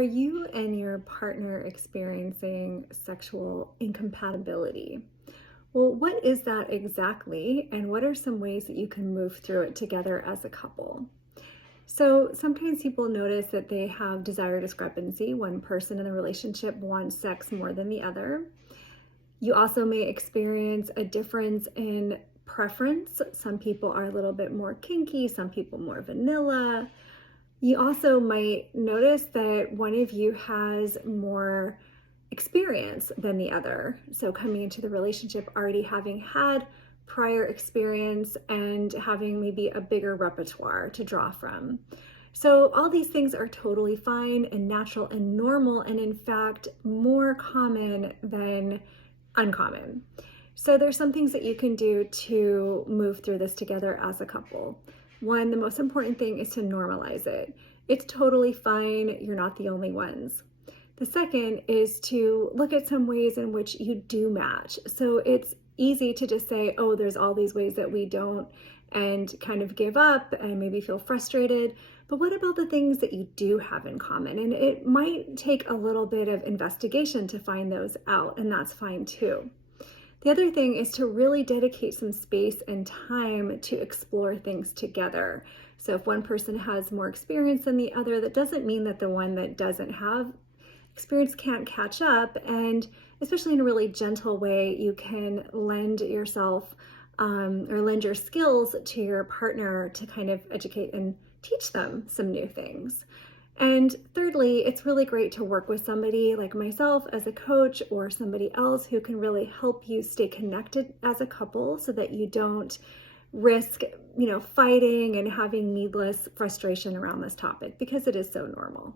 Are you and your partner experiencing sexual incompatibility? Well, what is that exactly, and what are some ways that you can move through it together as a couple? So, sometimes people notice that they have desire discrepancy. One person in the relationship wants sex more than the other. You also may experience a difference in preference. Some people are a little bit more kinky, some people more vanilla. You also might notice that one of you has more experience than the other. So, coming into the relationship, already having had prior experience and having maybe a bigger repertoire to draw from. So, all these things are totally fine and natural and normal, and in fact, more common than uncommon. So, there's some things that you can do to move through this together as a couple. One, the most important thing is to normalize it. It's totally fine. You're not the only ones. The second is to look at some ways in which you do match. So it's easy to just say, oh, there's all these ways that we don't, and kind of give up and maybe feel frustrated. But what about the things that you do have in common? And it might take a little bit of investigation to find those out, and that's fine too. The other thing is to really dedicate some space and time to explore things together. So if one person has more experience than the other, that doesn't mean that the one that doesn't have experience can't catch up. And especially in a really gentle way, you can lend yourself or lend your skills to your partner to kind of educate and teach them some new things. And thirdly, it's really great to work with somebody like myself as a coach or somebody else who can really help you stay connected as a couple so that you don't risk, fighting and having needless frustration around this topic, because it is so normal.